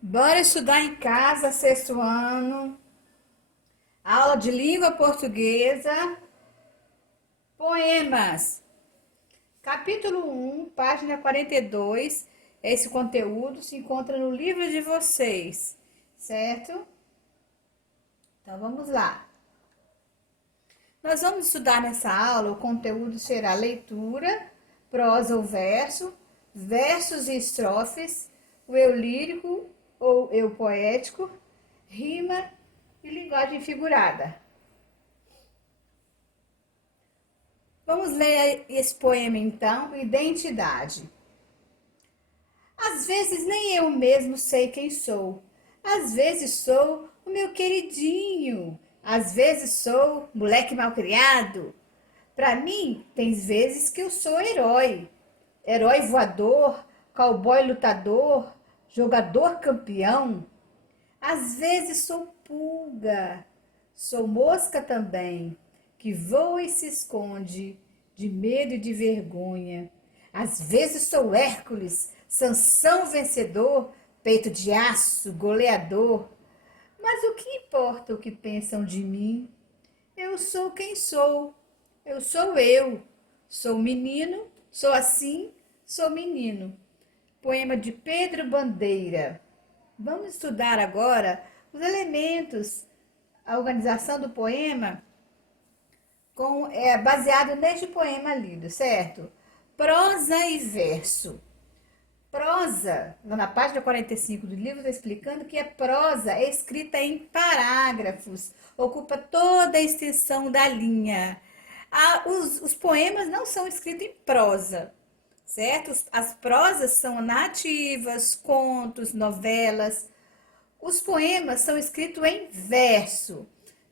Bora estudar em casa, sexto ano, aula de língua portuguesa, poemas. Capítulo 1, página 42. Esse conteúdo se encontra no livro de vocês, certo? Então vamos lá. Nós vamos estudar nessa aula, o conteúdo será leitura, prosa ou verso, versos e estrofes, o eu lírico ou eu poético, rima e linguagem figurada. Vamos ler esse poema então, Identidade. Às vezes nem eu mesmo sei quem sou. Às vezes sou o meu queridinho. Às vezes sou moleque malcriado. Para mim, tem vezes que eu sou herói. Herói voador, cowboy lutador, jogador campeão. Às vezes sou pulga, sou mosca também, que voa e se esconde, de medo e de vergonha. Às vezes sou Hércules, Sansão vencedor, peito de aço, goleador. Mas o que importa o que pensam de mim? Eu sou quem sou, eu sou eu. Sou menino, sou assim, sou menino. Poema de Pedro Bandeira. Vamos estudar agora os elementos, a organização do poema baseado neste poema lido, certo? Prosa e verso. Prosa, na página 45 do livro, está explicando que a prosa é escrita em parágrafos, ocupa toda a extensão da linha. Os poemas não são escritos em prosa, certo? As prosas são nativas, contos, novelas. Os poemas são escritos em verso.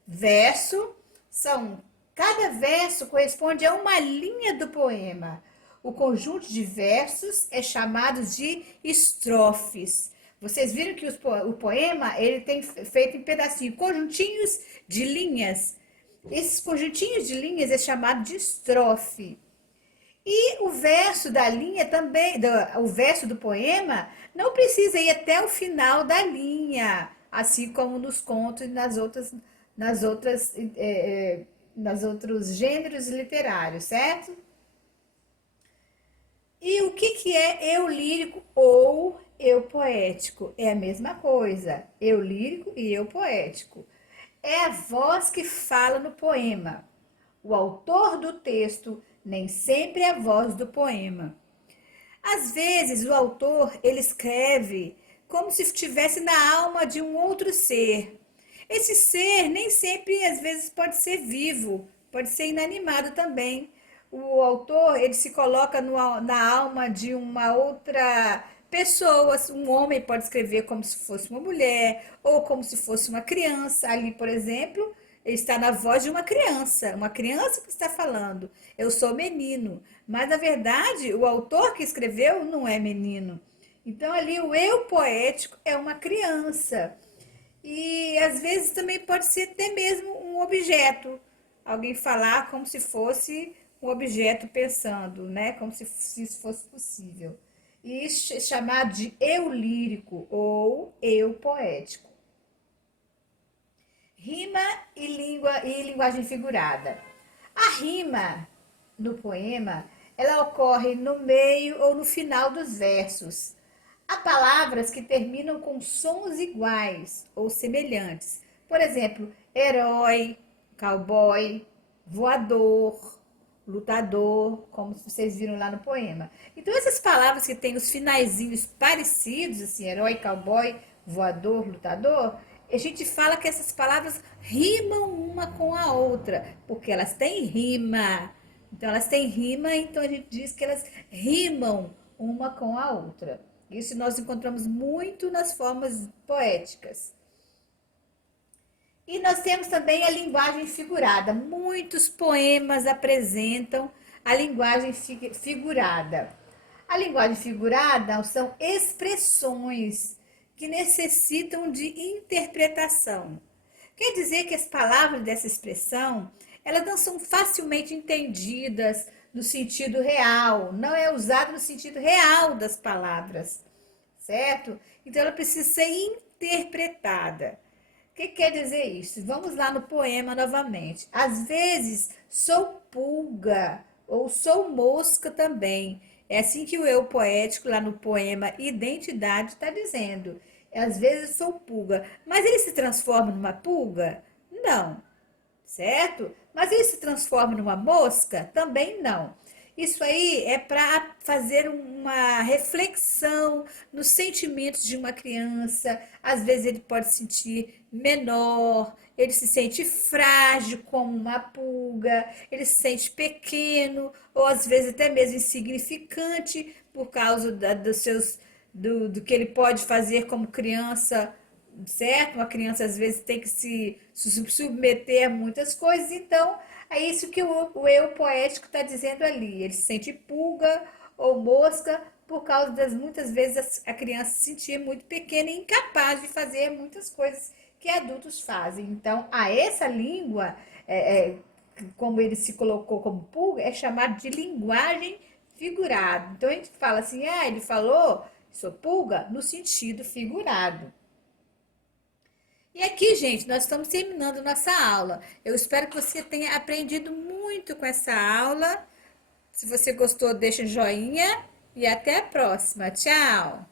Verso são cada verso corresponde a uma linha do poema. O conjunto de versos é chamado de estrofes. Vocês viram que o poema ele tem feito em pedacinhos, conjuntinhos de linhas. Esses conjuntinhos de linhas é chamado de estrofe. E o verso da linha também, o verso do poema, não precisa ir até o final da linha, assim como nos contos e nas outras, nas outros gêneros literários, certo? E o que é eu lírico ou eu poético? É a mesma coisa, eu lírico e eu poético. É a voz que fala no poema. O autor do texto nem sempre é a voz do poema. Às vezes o autor ele escreve como se estivesse na alma de um outro ser. Esse ser nem sempre às vezes pode ser vivo, pode ser inanimado também. O autor ele se coloca na alma de uma outra pessoa. Um homem pode escrever como se fosse uma mulher ou como se fosse uma criança. Ali, por exemplo, ele está na voz de uma criança que está falando. Eu sou menino, mas na verdade o autor que escreveu não é menino. Então ali o eu poético é uma criança. E às vezes também pode ser até mesmo um objeto. Alguém falar como se fosse um objeto pensando, né? Como se isso fosse possível. E isso é chamado de eu lírico ou eu poético. Rima e linguagem figurada. A rima no poema, ela ocorre no meio ou no final dos versos. Há palavras que terminam com sons iguais ou semelhantes. Por exemplo, herói, cowboy, voador, lutador, como vocês viram lá no poema. Então, essas palavras que têm os finaizinhos parecidos, assim, herói, cowboy, voador, lutador, a gente fala que essas palavras rimam uma com a outra, porque elas têm rima. Então, elas têm rima, então a gente diz que elas rimam uma com a outra. Isso nós encontramos muito nas formas poéticas. E nós temos também a linguagem figurada. Muitos poemas apresentam a linguagem figurada. A linguagem figurada são expressões que necessitam de interpretação. Quer dizer que as palavras dessa expressão, elas não são facilmente entendidas no sentido real, não é usado no sentido real das palavras, certo? Então, ela precisa ser interpretada. O que quer dizer isso? Vamos lá no poema novamente. Às vezes sou pulga ou sou mosca também. É assim que o eu poético, lá no poema Identidade, está dizendo. Às vezes sou pulga. Mas ele se transforma numa pulga? Não, certo? Mas ele se transforma numa mosca? Também não. Isso aí é para fazer uma reflexão nos sentimentos de uma criança. Às vezes ele pode se sentir menor, ele se sente frágil como uma pulga, ele se sente pequeno, ou às vezes até mesmo insignificante por causa do que ele pode fazer como criança, certo? Uma criança às vezes tem que se submeter a muitas coisas, então é isso que o eu poético está dizendo ali. Ele se sente pulga ou mosca por causa das muitas vezes a criança se sentir muito pequena e incapaz de fazer muitas coisas que adultos fazem. Então, a essa língua, como ele se colocou como pulga, é chamado de linguagem figurada. Então, a gente fala assim, ele falou, sou pulga, no sentido figurado. E aqui, gente, nós estamos terminando nossa aula. Eu espero que você tenha aprendido muito com essa aula. Se você gostou, deixa um joinha e até a próxima. Tchau!